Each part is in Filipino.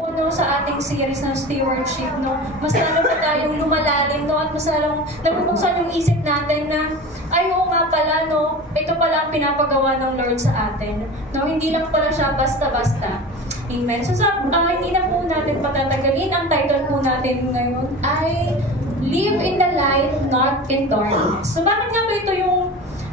No, sa ating series ng stewardship, no, mas lalo pa tayong lumalalim, no, at mas lalong nabubuksan yung isip natin na ay oo nga pala, no, ito pala ang pinapagawa ng Lord sa atin, no, hindi lang pala siya basta-basta. Amen. So hindi na po natin patatagalin. Ang title po natin ngayon ay Live in the Light, Not in Darkness. So bakit nga ba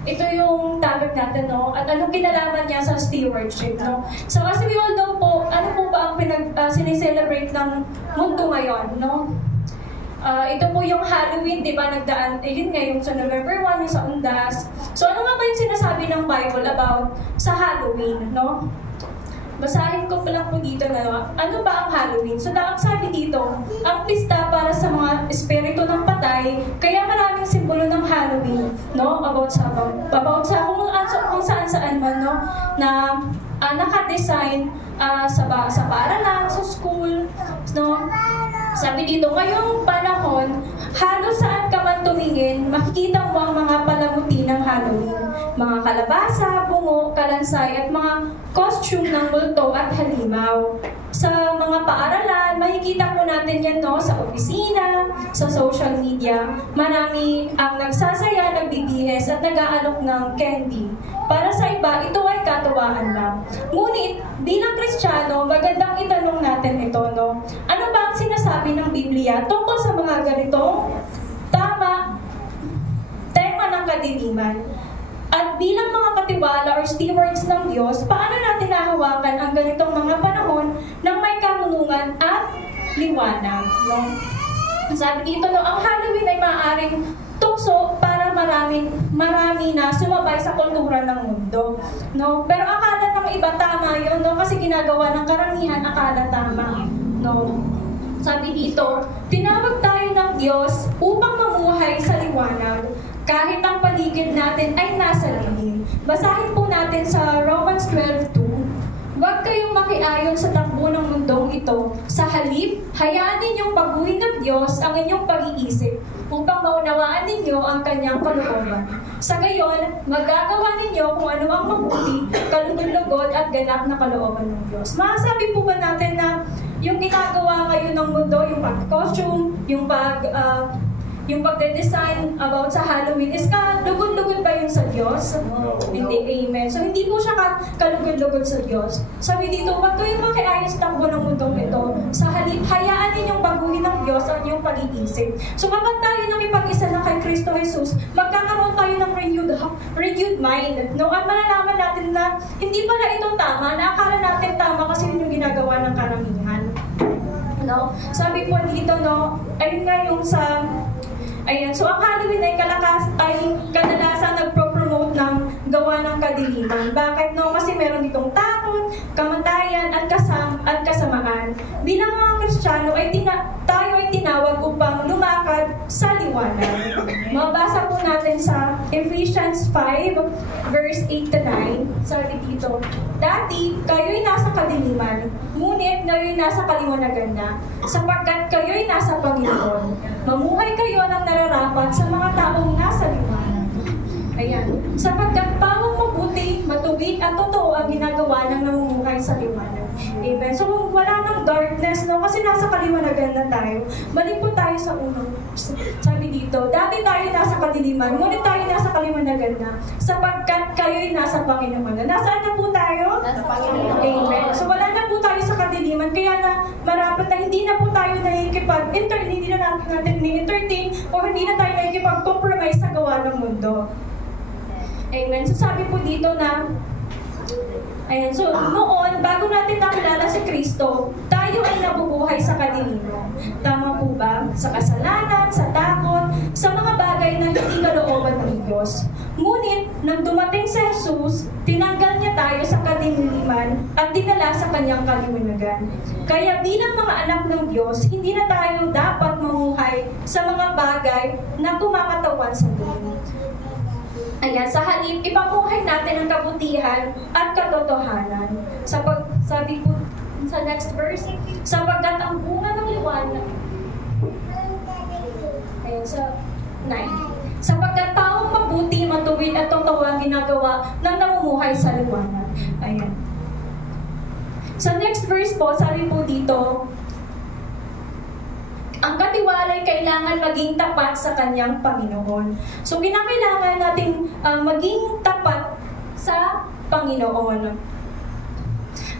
ito yung topic natin, no? At anong kinalaman niya sa stewardship, no? So as we all know po, ano po ba ang sineselebrate ng mundo ngayon, no? Ito po yung Halloween, di ba? Nagdaan, yun nga yung sa November 1, yung sa Undas. So ano nga ba yung sinasabi ng Bible about sa Halloween, no? Basahin ko pa lang po dito na ano ba ang Halloween? So ang sabi dito, ang pista para sa mga espiritu ng patay, kaya maraming simbolo ng Halloween, no? About sa kung saan man, no? Na naka-design sa paaralan, sa school, no? Sabi dito, ngayong panahon, halos saan ka man tumingin, makikita mo ang mga palamuti ng Halloween. Mga kalabasa, bungo, kalansay, at mga costume ng multo at halimaw. Sa mga paaralan, makikita po natin yan, no? Sa opisina, sa social media. Marami ang nagsasaya, nagbibihis, at nag-aalok ng candy. Para sa iba, ito ay katuwaan lang. Ngunit, bilang Kristiyano, magandang itanong natin ito, no? Ano ba ang sinasabi ng Biblia tungkol sa mga ganitong tema ng kadiliman? At bilang mga katiwala or stewards ng Diyos, paano natin nahawakan ang ganitong mga panahon ng may kahulungan at liwanag, no? Sabi dito, no, ang Halloween ay maaaring tukso para marami na sumabay sa kultura ng mundo, no? Pero akala ng iba tama yun, no? Kasi ginagawa ng karamihan akala tama, no? Sabi dito, tinawag tayo ng Diyos upang mamuhay sa liwanag kahit ang paligid natin ay nasa lilim. Basahin po natin sa Romans 12:2. Huwag kayong makiayon sa takbo ng mundong ito. Sa halip, hayaan ninyong baguhin ng Diyos ang inyong pag-iisip upang maunawaan ninyo ang kanyang kalooban. Sa gayon, magagawa ninyo kung ano ang mabuti, kalugod-lugod at ganap na kalooban ng Diyos. Masasabi po ba natin na yung ginagawa ngayon ng mundo, yung pag-costume, yung pagde-design about sa Halloween, is kalugod-lugod ba yun sa Diyos? No. Hindi, amen. So, hindi po siya kalugod-lugod sa Diyos. Sabi dito, wag kayong makiayon sa takbo ng mundong ito. Sa halip, hayaan ninyong baguhin ng Diyos ang inyong pag-iisip. So, kapag tayo nakipag-isa na kay Kristo Jesus, magkakaroon tayo ng renewed mind. No? At malalaman natin na hindi pala ito tama, na akala natin tama kasi yun yung ginagawa ng karamihan. No? Sabi po dito, no, ayun nga yung sa ayan, so ang Halloween ay kadalasan nagpo-promote ng gawa ng kadiliman. Bakit, no? Kasi meron ditong takot, kamatayan, at kasamaan. Bilang mga Kristiyano, tayo ay tinawag upang lumakad sa liwanag. Mabasa po natin sa Ephesians 5, verse 8-9. Sabi dito, dati, kayo'y nasa kadiliman, ngunit ngayon nasa kaliwanagan na, sapagkat kayo'y nasa Panginoon. Mamuhay kayo ng nararapat sa mga taong nasa liwanag. Ayan. Sapagkat pawang mabuti, matuwid at totoo ang ginagawa ng namumuhay sa liwanag. Amen. So wala nang darkness, no? Kasi nasa kaliwanagan na tayo. Balik po tayo sa unang sabi dito, dati tayo nasa kadiliman, ngunit tayo nasa kaliwanagan na, sapagkat kayo'y nasa Panginoon na. Nasaan na po tayo? Nasa Panginoon. Amen. So wala na po tayo sa kadiliman, kaya na marapat na hindi na po tayo hindi na natin ni-entertain o hindi na tayo nakikipag-compromise sa gawa ng mundo. Amen. So sabi po dito na ayan, so noon, bago natin nakilala si Kristo, tayo ay nabubuhay sa kadiliman. Tama po ba? Sa kasalanan, sa takot, sa mga bagay na hindi kalooban ng Diyos. Ngunit, nang dumating si Jesus, tinanggal niya tayo sa kadiliman at dinala sa kanyang kaliwanagan. Kaya bilang mga anak ng Diyos, hindi na tayo dapat mamuhay sa mga bagay na kumakatawan sa dilim. Ayan, sa halip, ipamuhay natin ang kabutihan at katotohanan. Sabi po sa next verse, sapagkat ang bunga ng liwanag. Ayan, sa 9. Sapagkat taong mabuti, matuwid at totoo ang ginagawa ng namumuhay sa liwanag. Ayan. Sa next verse po, sabi po dito, kailangan maging tapat sa kanyang Panginoon. So, kinakailangan natin maging tapat sa Panginoon.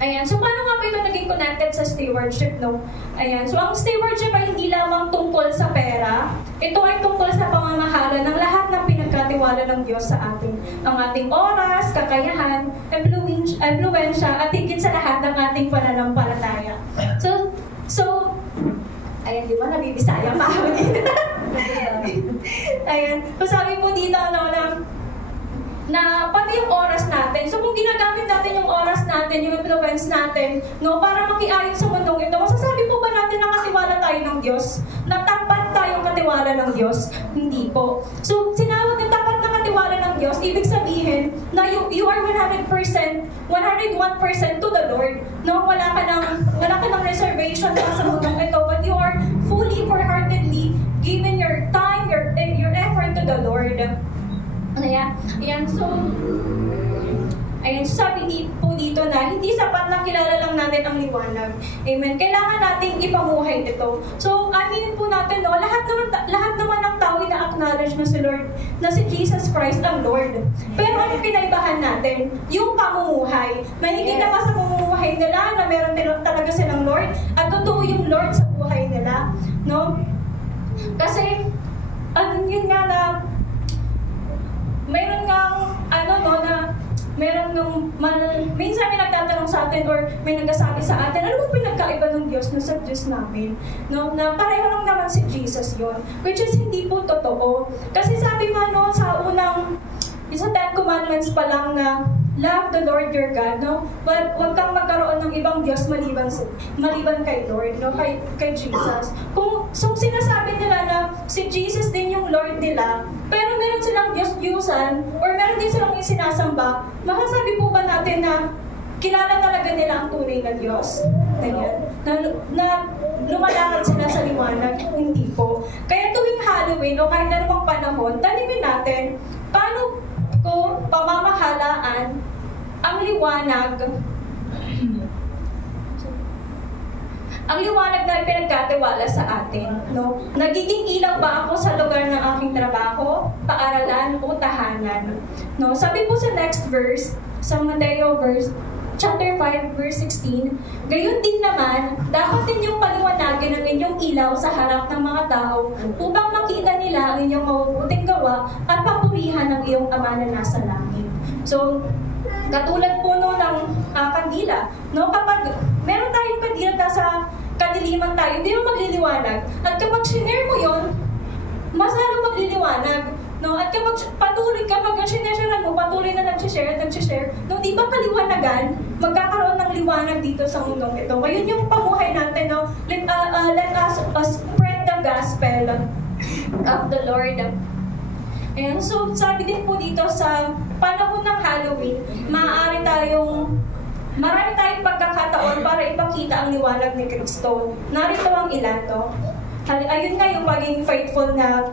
Ayan. So, paano nga ba ito naging connected sa stewardship, no? Ayan. So, ang stewardship ay hindi lamang tungkol sa pera. Ito ay tungkol sa pamamahala ng lahat ng pinagkatiwala ng Diyos sa atin. Ang ating oras, kakayahan, impluwensya, at higit sa lahat ng ating pananampalataya. So, ayan, di ba? Nabibisaya pa ako dito. Ayan. So, sabi po dito, na pati yung oras natin. So kung ginagamit natin yung oras natin, yung influence natin, no, para makiayon sa mundong ito, masasabi po ba natin na katiwala tayo ng Diyos? Na tapat tayong katiwala ng Diyos? Hindi po. So sinawag na tapat na katiwala ng Diyos, ibig sabihin na you are 100%, 101% to the Lord. No, wala ka ng reservation para sa mundong ito, but you are fully, wholeheartedly giving your time, your effort to the Lord. Ayan, so, sabi po dito na hindi sapat na kilala lang natin ang liwanag. Amen. Kailangan nating ipamuhay ito. So, aminin po natin, no, lahat naman ng tao na-acknowledge na si Lord, na si Jesus Christ ang Lord. Pero ano pinaibahan natin? Yung pamumuhay. Mahigit na pa sa pamumuhay nila na meron talaga silang Lord at totoo yung Lord sa buhay nila. No? Kasi, yun nga na, mayroon kang, minsan may nagtatanong sa atin or may nagsasabi sa atin, ano bang pinagkaiba ng Diyos na sa Diyos namin? No? Na pareho lang naman si Jesus yon, which is hindi po totoo. Kasi sabi nga sa sa 10 Commandments pa lang na love the Lord your God, no? Huwag kang magkaroon ng ibang Diyos maliban kay Lord, no? Kay Jesus. So sinasabi nila na si Jesus din yung Lord nila, pero meron silang Diyos-Diyusan, or meron din silang sinasamba, masasabi po ba natin na kilala talaga nila ang tunay na Diyos? Ganyan. Na lumalakad sila sa liwanag? Hindi po. Kaya tuwing Halloween o kahit anumang panahon, tanipin natin, paano ko pamamahalaan ang liwanag na pinagkatiwala sa atin, no? Nagiging ilaw ba ako sa lugar ng aking trabaho, paaralan o tahanan? No? Sabi po sa next verse, sa Mateo chapter 5 verse 16, gayon din naman, dapat ninyong paliwanagin ang inyong ilaw sa harap ng mga tao upang makita nila ang inyong mabubuting gawa at papurihan ng iyong Ama na nasa langit. So, katulad po ng kandila, no? Kapag meron tayong kandila nasa kadiliman tayo, hindi mo magliliwanag. At kapag sinare mo yon, mas lalo magliliwanag. No? At kapag sinare mo, patuloy na nag-share, no, di ba kaliwanagan, magkakaroon ng liwanag dito sa mundong ito. Ngayon yung pamuhay natin, no? Let us spread the gospel of the Lord. And so, sabi din po dito sa panahon ng Halloween, marami tayong pagkakataon para ipakita ang liwanag ni Kristo. Narito ang ilan, no? Ayun nga yung pagiging faithful na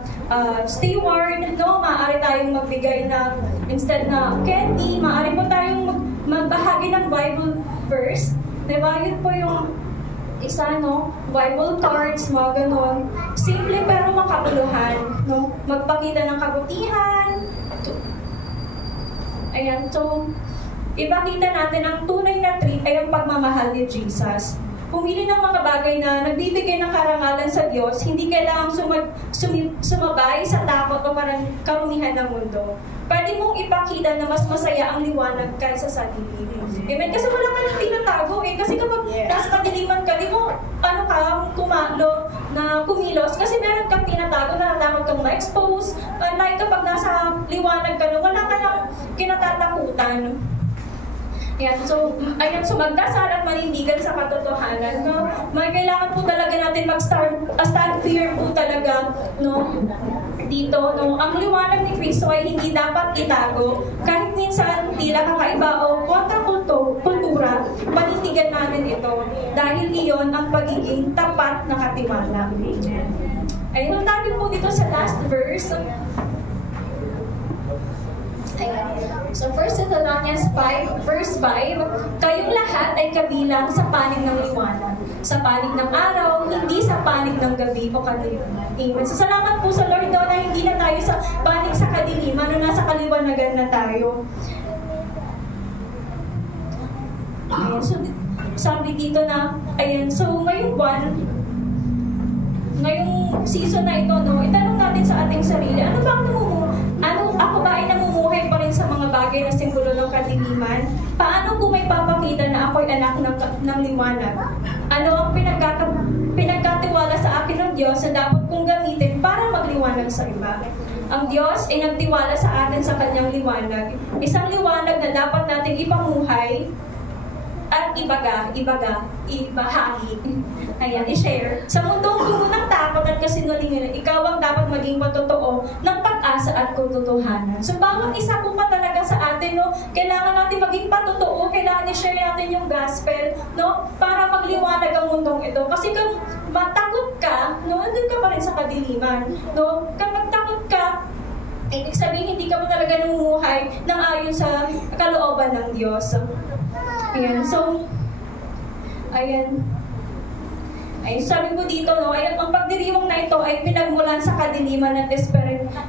steward, no? Maaari tayong magbigay na, instead na candy, maaari po tayong magbahagi ng Bible verse. Diba? Yun po yung isa, no? Bible cards, mga ganon. Simple pero makabuluhan, no? Magpakita ng kabutihan. Ayan, so, ipakita natin ang tunay na trait ay ang pagmamahal ni Jesus. Pumili ng mga bagay na nagbibigay ng karangalan sa Diyos, hindi kailangang sumabay sa takot o karumihan ng mundo. Pwede mong ipakita na mas masaya ang liwanag kaysa sa dilim. Amen? Kasi wala ka nang tinatago eh. Kasi kapag nasa kadiliman ka, di mo kumilos. Kasi meron kang tinatago na dapat kang ma-expose. Like kapag nasa liwanag ka, wala ka nang kinatatakutan. So magdasal at manindigan sa katotohanan, no? Kailangan po talaga natin stand firm po talaga, no? Dito, no? Ang liwanag ni Kristo ay hindi dapat itago. Kahit minsan tila kakaiba o kontra-kultura, panindigan natin ito. Dahil iyon ang pagiging tapat na katiwala. Ayun, tayo po dito sa last verse. So 1 Thessalonians 5, verse 5, kayong lahat ay kabilang sa panig ng liwanag. sa panig ng araw, hindi sa panig ng gabi o kadiliman. Amen. So salamat po sa Lord na hindi na tayo sa panig sa kadiliman, na nasa kaliwanagan na tayo. Ayan, so sabi dito na, ayan, so ngayong season na ito, no, itanong natin sa ating sarili, ako ba ay namumuhay pa rin sa mga bagay na simbolo ng kadiliman? Paano kung may papakita na ako'y anak ng liwanag? Ano ang pinagkatiwala sa akin ng Diyos na dapat kong gamitin para magliwanag sa iba? Ang Diyos ay nagtiwala sa atin sa kanyang liwanag. Isang liwanag na dapat nating ipamuhay at ibahagi. Ayan, i-share. Sa mundong puno ng takot at kasinungalingan, ikaw ang dapat maging patotoo ng pag-asa at katotohanan. So, bawat isa po pa talaga sa atin, no, kailangan natin maging patotoo, kailangan i-share natin yung gospel, no, para magliwanag ang mundong ito. Kasi kung matakot ka, no, nandun ka pa rin sa kadiliman, no, kapag takot ka, ibig sabihin, hindi ka pa talaga namumuhay ng ayon sa kalooban ng Diyos. Ayan, so, ayan. Ay, sabi ko dito, no, ay, ang pagdiriwang na ito ay pinagmulan sa kadiliman at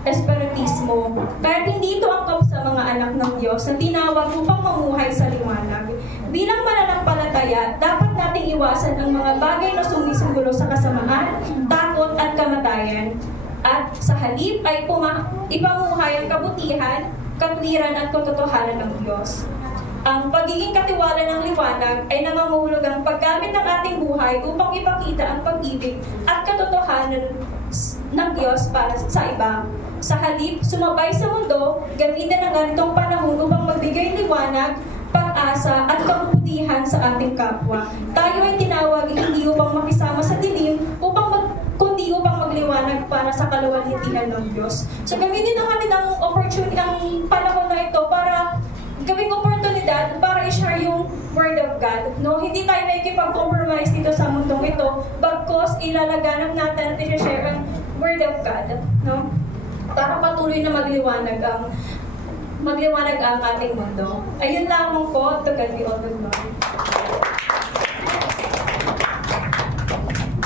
espiritismo. Kahit hindi ito angkop sa mga anak ng Diyos na tinawag upang mamuhay sa liwanag. Bilang mananampalataya, dapat nating iwasan ang mga bagay na sumisimbolo sa kasamaan, takot at kamatayan. At sa halip ay ipamuhay ang kabutihan, katwiran at katotohanan ng Diyos. Ang pagiging katiwala ng liwanag ay nangangahulugang paggamit ng ating buhay upang ipakita ang pag-ibig at katotohanan ng Diyos para sa iba. Sa halip, sumabay sa mundo, gamitin ang ganitong panahon upang magbigay liwanag, pag-asa at kabutihan sa ating kapwa. Tayo ay tinawag hindi upang makisama sa dilim, kundi upang magliwanag para sa kaluwalhatian ng Diyos. So gamitin natin ang opportunity, ang panahon na ito para gawing oportunidad para i-share yung Word of God. No? Hindi tayo nakikipag-compromise dito sa mundong ito, bagkos ilalaganap natin at i-share ang Word of God. No? Para patuloy na magliwanag ang ating mundo. Ayun lamang po, to God be all the glory.